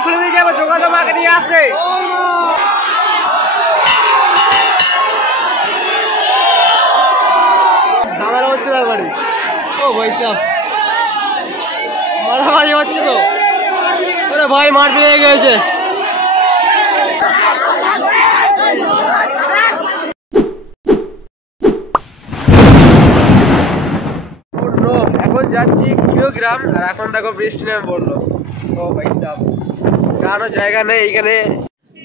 Gate খুলে দিয়ে যাবো, যোগাযোগ আমাকে নিয়ে আসছে। ঝামেলা হচ্ছে তারপরে। ও ভাই সাহেব মারামারি হচ্ছে তো। আরে ভাই মার পেয়ে গেছে। এখন যাচ্ছি কিলোগ্রাম, আর এখন দেখো বৃষ্টি নেমে পড়লো। ও ভাই সাহেব কারো জায়গা নেই এইখানে।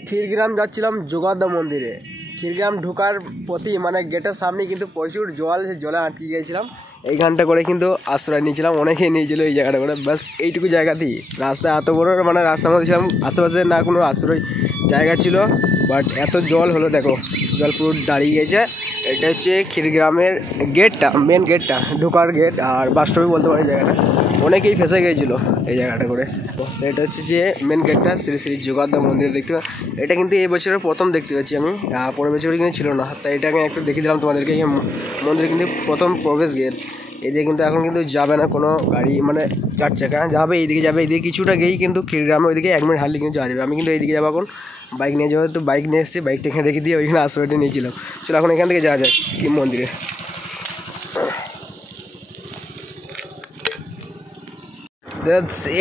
ক্ষীরগ্রাম যাচ্ছিলাম যোগাদ্দা মন্দিরে। ক্ষীরগ্রাম ঢোকার প্রতি মানে গেটের সামনে কিন্তু প্রচুর জল, সেই জলে আটকে গিয়েছিলাম। এইখানটা করে কিন্তু আশ্রয় নিয়েছিলাম, অনেকেই নিয়েছিল এই জায়গাটা করে। ব্যাস এইটুকু জায়গাতেই রাস্তা এত বড়, মানে রাস্তার মধ্যে ছিলাম, আশেপাশে না কোনো আশ্রয় জায়গা ছিল। বাট এত জল হলো, দেখো জল পুরো দাঁড়িয়ে গেছে। এটা হচ্ছে ক্ষীরগ্রামের গেটটা, মেন গেটটা, ঢোকার গেট আর বাস্তবে বলতে পারি জায়গাটা। অনেকেই ফেসে গিয়েছিলো এই জায়গাটা করে। এটা হচ্ছে যে মেন গেটটা, শ্রী শ্রী যোগাদ্দা মন্দির দেখতে। এটা কিন্তু এই বছরের প্রথম দেখতে পাচ্ছি আমি, পরের বছর কিন্তু ছিল না। তাই এটাকে একটু দেখিয়ে দিলাম তোমাদেরকে। এই মন্দিরে কিন্তু প্রথম প্রবেশ গেট। এই যে কিন্তু এখন কিন্তু যাবে না কোনো গাড়ি, মানে 4 চাকা যাবে এইদিকে, যাবে এইদিকে কিছুটা গিয়েই কিন্তু ক্ষীরগ্রামে ওইদিকে 1 মিনিট হাঁটলে কিন্তু যাওয়া যাবে। আমি কিন্তু এইদিকে যাবো এখন, বাইক নিয়ে যাবো। তো বাইক নিয়ে এসেছি, বাইকটা এখানে রেখে দিয়ে ওইখানে আশ্রয়টা নিয়েছিলাম। চলো এখন এখান থেকে যাওয়া যায় কি মন্দিরে।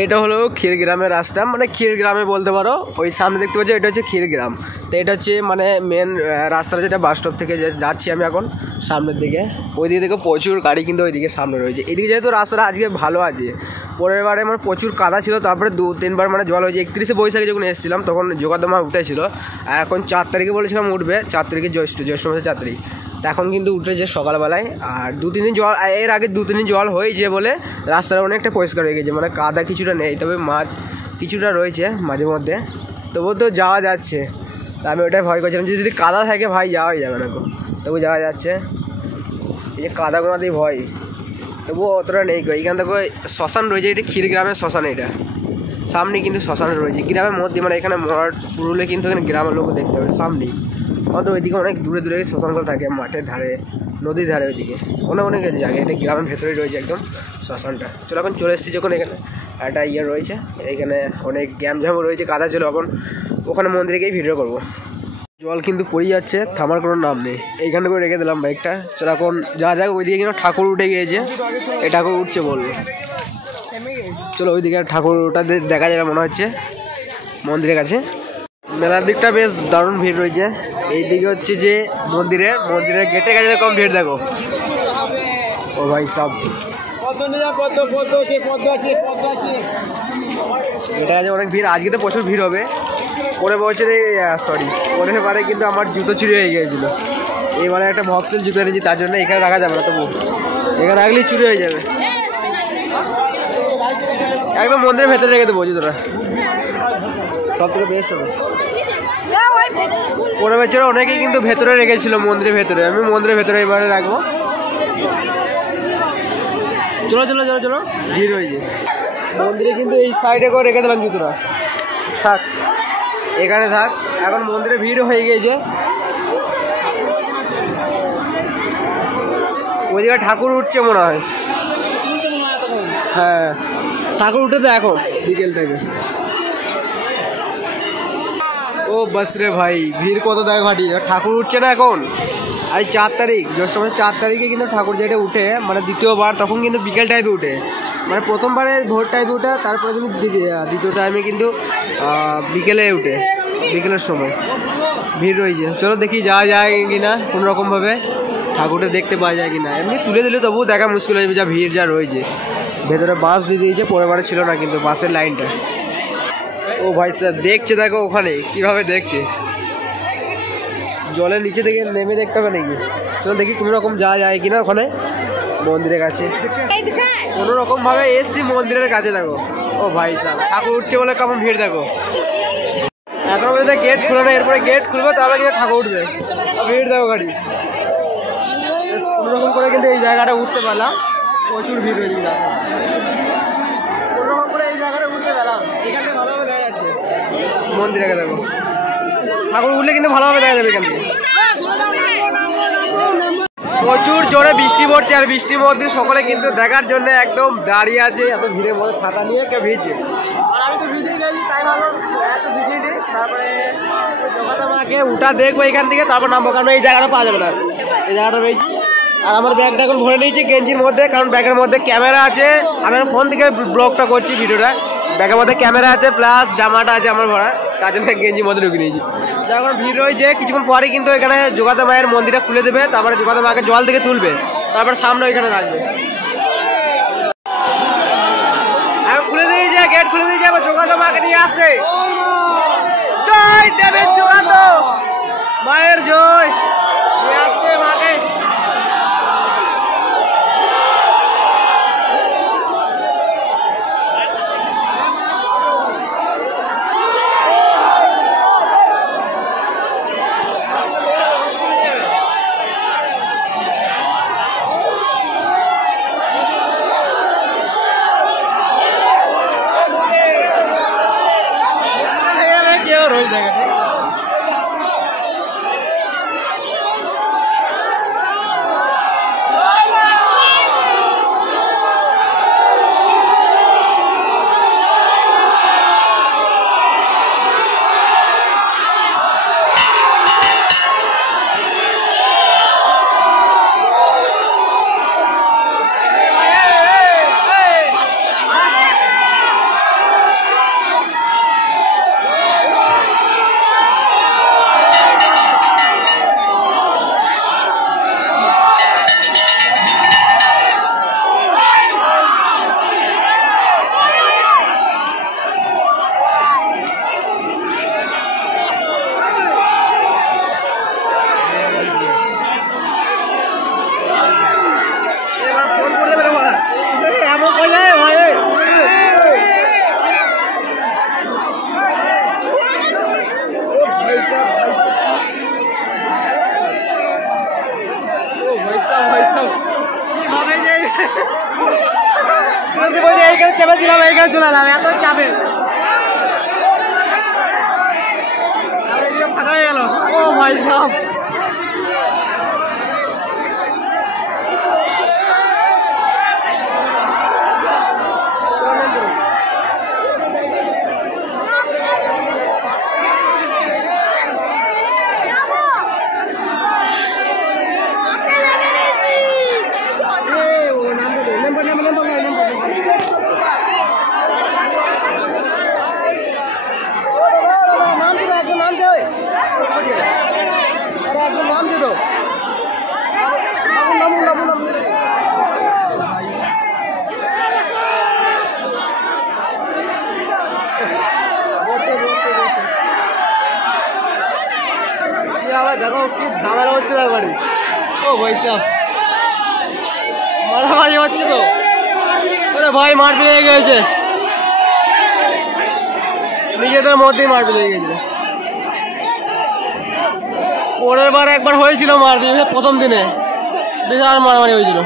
এটা হলো ক্ষীরগ্রামের রাস্তা, মানে ক্ষীরগ্রামে বলতে পারো। ওই সামনে দেখতে পাচ্ছি এটা হচ্ছে ক্ষীরগ্রাম। তো এটা হচ্ছে মানে মেন রাস্তাটা, যেটা বাস স্টপ থেকে যাচ্ছি আমি এখন সামনের দিকে। ওইদিকে দেখো প্রচুর গাড়ি কিন্তু ওইদিকে সামনে রয়েছে। এদিকে যেহেতু রাস্তাটা আজকে ভালো আছে, পরের বারে মানে প্রচুর কাদা ছিল, তারপরে 2-3 বার মানে জল হয়েছে। 31শে বৈশাখে যখন এসেছিলাম তখন যোগাদ্দা মা উঠেছিল, আর এখন 4 তারিখে বলেছিলাম উঠবে, 4 তারিখে জ্যৈষ্ঠ মাসে 4 তারিখ। এখন কিন্তু উঠেছে সকালবেলায়, আর 2-3 দিন জল, এর আগে 2-3 দিন জল হয়েছে বলে রাস্তাটা অনেকটা পরিষ্কার হয়ে গেছে, মানে কাদা কিছুটা নেই, তবে মাছ কিছুটা রয়েছে মাঝে মধ্যে, তবুও তো যাওয়া যাচ্ছে। তা আমি ওটাই ভয় করছিলাম যে যদি কাদা থাকে ভাই যাওয়াই যাবে না, তবু যাওয়া যাচ্ছে। এই যে কাদাগুলোতেই ভয়, তবুও অতটা নেই। এইখান থেকে শ্মশান রয়েছে, এটা ক্ষীরগ্রামের শ্মশান। এটা সামনে কিন্তু শ্মশান রয়েছে গ্রামের মধ্যে, মানে এখানে মরার পুরুলে কিন্তু এখানে গ্রামের লোক দেখতে হবে সামনেই। অত ওইদিকে অনেক দূরে দূরে শ্মশানগুলো থাকে, মাঠের ধারে, নদীর ধারে, ওইদিকে অনেক জায়গায়। এটা গ্রামের ভেতরেই রয়েছে একদম শ্মশানটা। চলো এখন চলে এসেছি যখন, এখানে একটা রয়েছে, এখানে অনেক গ্যামঝামও রয়েছে, কাদা। চলো এখন ওখানে মন্দিরে গিয়ে ভিডিও করবো। জল কিন্তু পড়ে যাচ্ছে, থামার কোনো নাম নেই। এইখানে করে রেখে দিলাম বাইকটা। চলো এখন যা যাক, ওইদিকে কিন্তু ঠাকুর উঠে গিয়েছে, এই ঠাকুর উঠছে বললো। চলো ওইদিকে ঠাকুর ওটা দেখা যাবে মনে হচ্ছে মন্দিরের কাছে। মেলার দিকটা বেশ দারুণ ভিড় রয়েছে। এইদিকে হচ্ছে যে মন্দিরের গেটের কাছে কম ভিড়, দেখো। ও ভাই সব গেটের কাছে অনেক ভিড়। আজকে তো প্রচুর ভিড় হবে। পরের বারে কিন্তু আমার জুতো চুরি হয়ে গিয়েছিলো। এবারে একটা ভক্সেল জুতো এনেছি, তার জন্য এখানে রাখা যাবে না, তবু এখানে রাখলেই চুরি হয়ে যাবে। একদম মন্দিরের ভেতরে রেখে দেবো জুতোটা, সব থেকে বেস্ট হবে। পরের বছর অনেকেই কিন্তু ভেতরে রেখেছিল মন্দিরের ভেতরে, আমি মন্দিরের ভেতরে এবারে রাখবো। চলো ভিড় হয়েছে মন্দিরে, কিন্তু এই সাইডে করে রেখে দিলাম জুতোটা, থাক এখানে থাক। এখন মন্দিরে ভিড় হয়ে গিয়েছে, ওই জায়গায় ঠাকুর উঠছে মনে হয়। হ্যাঁ ঠাকুর উঠে তো এখন বিকেল থেকে। ও বাস রে ভাই, ভিড় কত দেখ ভাটি, ঠাকুর উঠছে না এখন। আজ 4 তারিখ, জ্যৈষ্ঠ মাসের 4 তারিখে কিন্তু ঠাকুর যেটা উঠে, মানে দ্বিতীয়বার, তখন কিন্তু বিকেল টাইপে উঠে। মানে প্রথমবারে ভোর টাইপে উঠে, তারপরে কিন্তু দ্বিতীয় টাইমে কিন্তু বিকেলে উঠে, বিকেলের সময়। ভিড় রয়েছে, চলো দেখি যাওয়া যায় কি না কোনো রকমভাবে, ঠাকুরটা দেখতে পাওয়া যায় কি না। এমনি তুলে দিলে তবুও দেখা মুশকিল হয়ে যাবে, যা ভিড় যা রয়েছে। ভেতরে বাস দিয়ে দিয়েছে, পরের বারে ছিল না কিন্তু বাসের লাইনটা। ও ভাই স্যার দেখছে, দেখো ওখানে কীভাবে দেখছে, জলের নিচে থেকে নেমে দেখতে হবে নাকি। চলো দেখি কোনো রকম যাওয়া যায় কিনা ওখানে মন্দিরের কাছে। কোনো রকমভাবে এসছি মন্দিরের কাছে, দেখো। ও ভাই স্যার ঠাকুর উঠছে বলে কেমন ভিড়, দেখো। এখন পর্যন্ত গেট খুলে না, এরপরে গেট খুলবে তারপরে কিন্তু ঠাকুর উঠবে। ভিড় দেখো গাড়ি, কোনো রকম করে কিন্তু এই জায়গাটা উঠতে পারলাম। প্রচুর ভিড় হয়েছে, কোনো রকম করে এই জায়গাটা উঠতে পেলাম। এখানে ভালোভাবে দেখা যাচ্ছে মন্দিরে, দেখো ঠাকুর উঠলে কিন্তু ভালোভাবে দেখা যাবে এখান থেকে। প্রচুর জোরে বৃষ্টি পড়ছে, আর বৃষ্টির মধ্যে সকলে কিন্তু দেখার জন্য একদম দাঁড়িয়ে আছে, এত ভিড়ের মধ্যে ছাতা নিয়ে কেউ ভিজছে, আর আমি তো ভিজে গেছি, তাই ভালো আগে উঠা দেখবো এখান থেকে, তারপর নামবো, কারণ এই জায়গাটা পাওয়া যাবে না। এই জায়গাটা পেয়েছি। আর আমার ব্যাগটা এখন ভরে নিয়েছি গেঞ্জির মধ্যে, কারণ ব্যাগের মধ্যে ক্যামেরা আছে। আমি ফোন থেকে ব্লগটা করছি ভিডিওটা। ব্যাগের মধ্যে ক্যামেরা আছে প্লাস জামাটা আছে আমার ভরা, তার জন্য গেঞ্জির মধ্যে ঢুকে নিয়েছি। যখন ভিড় রয়েছে কিছুক্ষণ পরে কিন্তু এখানে যোগাতা মায়ের মন্দিরটা খুলে দেবে, তারপরে যোগাতা মাকে জল থেকে তুলবে, তারপর সামনে ওইখানে রাখবে। আমি খুলে দিয়েছি, গেট খুলে দিয়েছি, আবার যোগাতা মাকে নিয়ে আসছে। জয় দেবে যোগাতা মায়ের জয়, নিয়ে আসছে মাকে। রোজ জায়গাটা চেপেছিলাম, এইখানে চলে এলাম, এত চাপে ফাঁকা হয়ে গেল। ও ভাই সাহেব, দেখো কি ঝামেলা হচ্ছে তারপরে। ও ভাই সাহেব, মারামারি হচ্ছে তো। আরে ভাই মারপিট হয়ে গেছে, নিজেদের মধ্যেই মারপিট হয়ে গেছিল। পরের বার একবার হয়েছিল মারপিট, প্রথম দিনে বিশাল মারামারি হয়েছিল।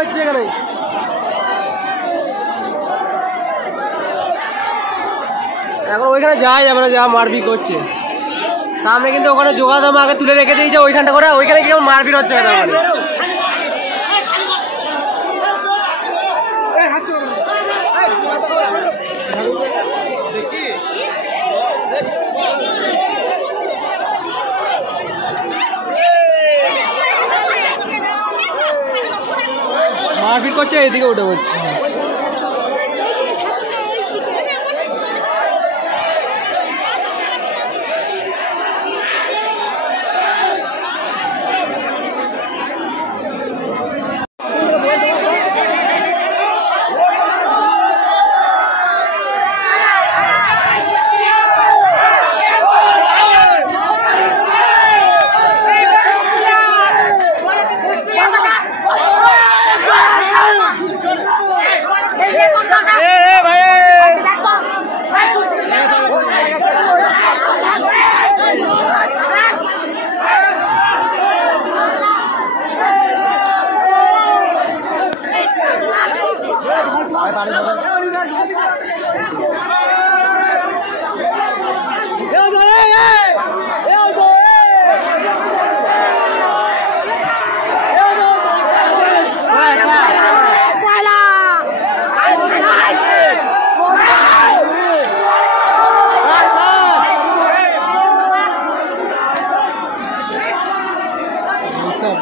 হচ্ছে এখানে এখন ওইখানে যাই যাবে না, যা মারপিট করছে সামনে, কিন্তু ওখানে যোগাদাম আগে তুলে রেখে দিয়েছে ওইখানটা করে, ওইখানে কি মারপিট হচ্ছে না। মারপিট করছে, এইদিকে উঠে পড়ছে।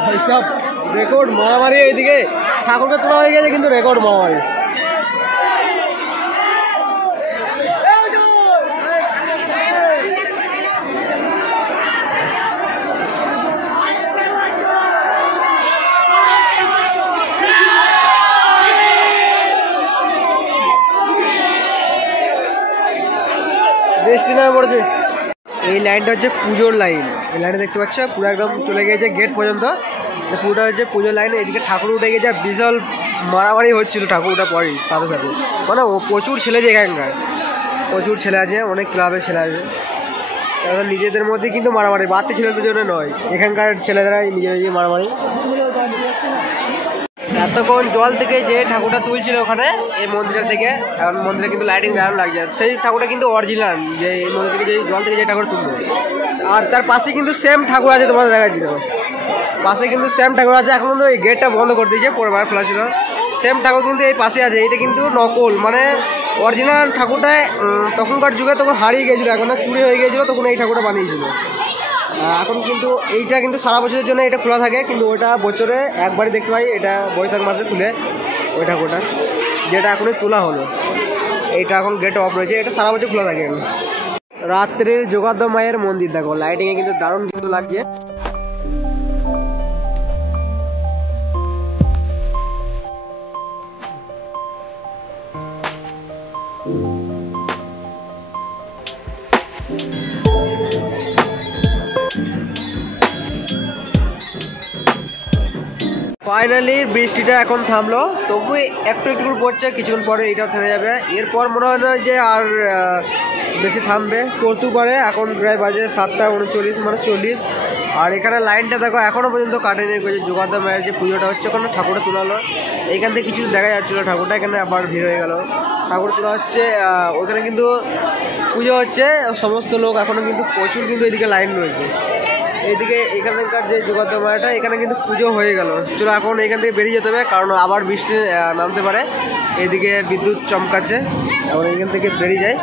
ভাই সব রেকর্ড মারামারি, এইদিকে ঠাকুরকে তোলা হয়ে গেছে কিন্তু রেকর্ড মারামারি। বৃষ্টি নামে পড়েছে। এই লাইনটা হচ্ছে পুজোর লাইন। এই লাইনটা দেখতে পাচ্ছ পুরো একদম চলে গিয়েছে গেট পর্যন্ত। পুরোটা হচ্ছে পুজোর লাইন। এদিকে ঠাকুর উঠে গেছে, বিশাল মারামারি হচ্ছিল ঠাকুর উঠার পরই সাথে সাথে। মানে প্রচুর ছেলে যে এখানকার, প্রচুর ছেলে আছে, অনেক ক্লাবের ছেলে আছে। তারা নিজেদের মধ্যে কিন্তু মারামারি, বাড়তি ছেলেদের জন্য নয়, এখানকার ছেলেদেরাই নিজেরাই মারামারি। এতক্ষণ জল থেকে যে ঠাকুরটা তুলছিল ওখানে এই মন্দিরের থেকে, এখন মন্দিরে কিন্তু লাইটিং দারুণ লাগছে। সেই ঠাকুরটা কিন্তু অরিজিনাল, যে এই মন্দির থেকে যে জল থেকে যে ঠাকুর তুললো। আর তার পাশে কিন্তু সেম ঠাকুর আছে, তোমাদের দেখাচ্ছি। দেখো পাশে কিন্তু সেম ঠাকুর আছে। এখন কিন্তু এই গেটটা বন্ধ করে দিয়েছে, পরের খোলা ছিল। সেম ঠাকুর কিন্তু এই পাশে আছে। এইটা কিন্তু নকল, মানে অরিজিনাল ঠাকুরটা তখনকার যুগে তখন হারিয়ে গিয়েছিলো, এখন চুরি হয়ে গিয়েছিলো, তখন এই ঠাকুরটা বানিয়েছিল। এখন কিন্তু এইটা কিন্তু সারা বছরের জন্য এটা খোলা থাকে, কিন্তু ওটা বছরে একবারই দেখতে পাই। এটা বৈশাখ মাসে তুলে ওই ঠাকুরটা, যেটা এখনই তোলা হলো। এইটা এখন গেট অফ রয়েছে, এটা সারা বছর খোলা থাকে। রাত্রির যোগাদ্দ মায়ের মন্দির দেখো, লাইটিংয়ে কিন্তু দারুণ কিন্তু লাগছে। ফাইনালি বৃষ্টিটা এখন থামলো, তবু একটু একটু পড়ছে, কিছুক্ষণ পরে এইটাও থেমে যাবে। এরপর মনে হয় না যে আর বেশি থামবে, করতেও পারে। এখন প্রায় বাজে 7:39, মানে 40। আর এখানে লাইনটা দেখো এখনও পর্যন্ত কাটেনি। যোগাদ্দ মায়ের যে পুজোটা হচ্ছে, ওখানে ঠাকুরটা তোলা হলো। এইখান থেকে কিছু দেখা যাচ্ছিলো ঠাকুরটা, এখানে আবার ভিড় হয়ে গেল। ঠাকুর তোলা হচ্ছে, ওইখানে কিন্তু পুজো হচ্ছে, সমস্ত লোক এখনও কিন্তু প্রচুর কিন্তু এদিকে লাইন রয়েছে। এইদিকে এখানকার যে যোগাদ্দ মায়াটা, এখানে কিন্তু পুজো হয়ে গেল। চলো এখন এখান থেকে বেরিয়ে যেতে হবে, কারণ আবার বৃষ্টি নামতে পারে। এইদিকে বিদ্যুৎ চমকাচ্ছে, এখন এখান থেকে বেরিয়ে যায়,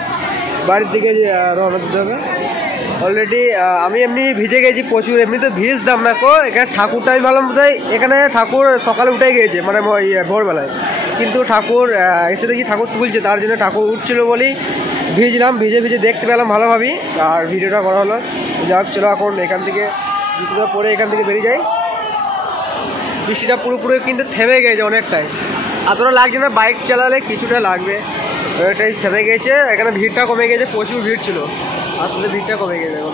বাড়ির দিকে রওনা দিতে হবে। অলরেডি আমি এমনি ভিজে গেছি প্রচুর, এমনি তো ভিজতাম না কো। এখানে ঠাকুরটা আমি ভাবলাম বোধহয় এখানে ঠাকুর সকালে উঠে গিয়েছে, মানে ভোরবেলায়, কিন্তু ঠাকুর এসে দেখি ঠাকুর তুলছে, তার জন্য ঠাকুর উঠছিল বলেই ভিজলাম। ভিজে ভিজে দেখতে পেলাম ভালোভাবেই, আর ভিডিওটা করা হলো। যাক চলো এখন এখান থেকে জুতোটা পরে এখান থেকে বেরিয়ে যাই। বৃষ্টিটা পুরোপুরি কিন্তু থেমে গেছে অনেকটাই, এতটা লাগছে না, বাইক চালালে কিছুটা লাগবে। ওইটাই থেমে গেছে, এখানে ভিড়টা কমে গেছে, প্রচুর ভিড় ছিল, আসলে ভিড়টা কমে গেছে। এখন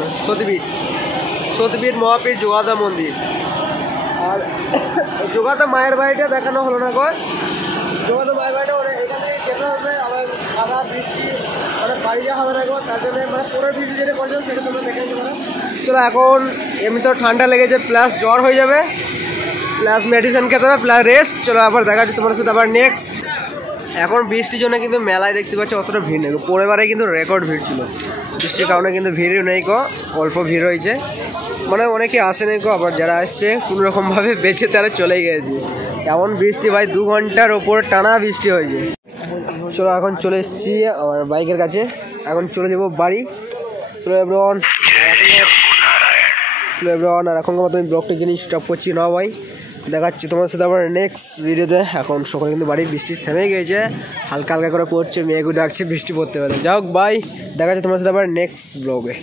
সতীপীঠ মহাপীঠ যোগাদ্দ মন্দির। আর যোগাদ্দ মায়ের বাড়িটা দেখানো হলো না গো। যোগাদ্দ মায়ের বাড়িটা এখানে যেতে হবে, আবার সাদা বৃষ্টি মানে বাড়ি যাওয়া হবে না গো, তার জন্য মানে পরের ভিডিও যেটা করছো সেটা তোমরা দেখে নিতে পারো। চলো এখন এমনি তো ঠান্ডা লেগেছে, প্লাস জ্বর হয়ে যাবে, প্লাস মেডিসিন খেতে হবে, প্লাস রেস্ট। চলো আবার দেখা যাচ্ছে তোমার সাথে আবার নেক্সট। এখন বৃষ্টির জন্য কিন্তু মেলায় দেখতে পাচ্ছি অতটা ভিড় নেই, পরেরবারে কিন্তু রেকর্ড ভিড় ছিল। বৃষ্টির কারণে কিন্তু ভিড় নেই গো, অল্প ভিড় হয়েছে, মানে অনেকে আসেনি গো, আবার যারা আসছে কোনোরকমভাবে বেঁচে তারা চলে গেছে। এমন বৃষ্টি ভাই, 2 ঘন্টার ওপর টানা বৃষ্টি হয়েছে। চলো এখন চলে এসেছি আমার বাইকের কাছে, এখন চলে যাবো বাড়ি। চলো এভরিওয়ান, আর এখনকার মতো আমি ব্লগটা জিনিস স্টপ করছি না ভাই, দেখাচ্ছি তোমার সাথে আবার নেক্সট ভিডিওতে। এখন সকালে কিন্তু বাড়ির বৃষ্টি থেমে গিয়েছে, হালকা হালকা করে পড়ছে, মেঘও ডাকছে, বৃষ্টি পড়তে পারে। যাই হোক ভাই, দেখা যাচ্ছে তোমার সাথে আবার নেক্সট ব্লগে।